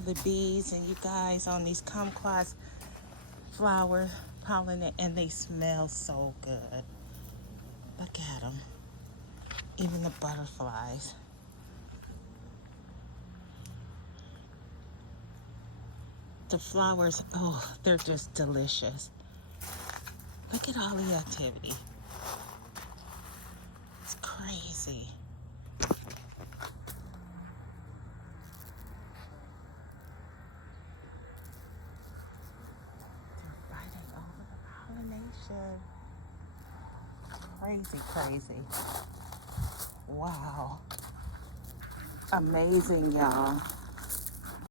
all the bees and you guys on these kumquats flowers pollinate, and they smell so good. Look at them. Even the butterflies. The flowers, oh, they're just delicious. Look at all the activity. It's crazy. They're fighting over the pollination. Crazy, crazy. Wow. Amazing, y'all.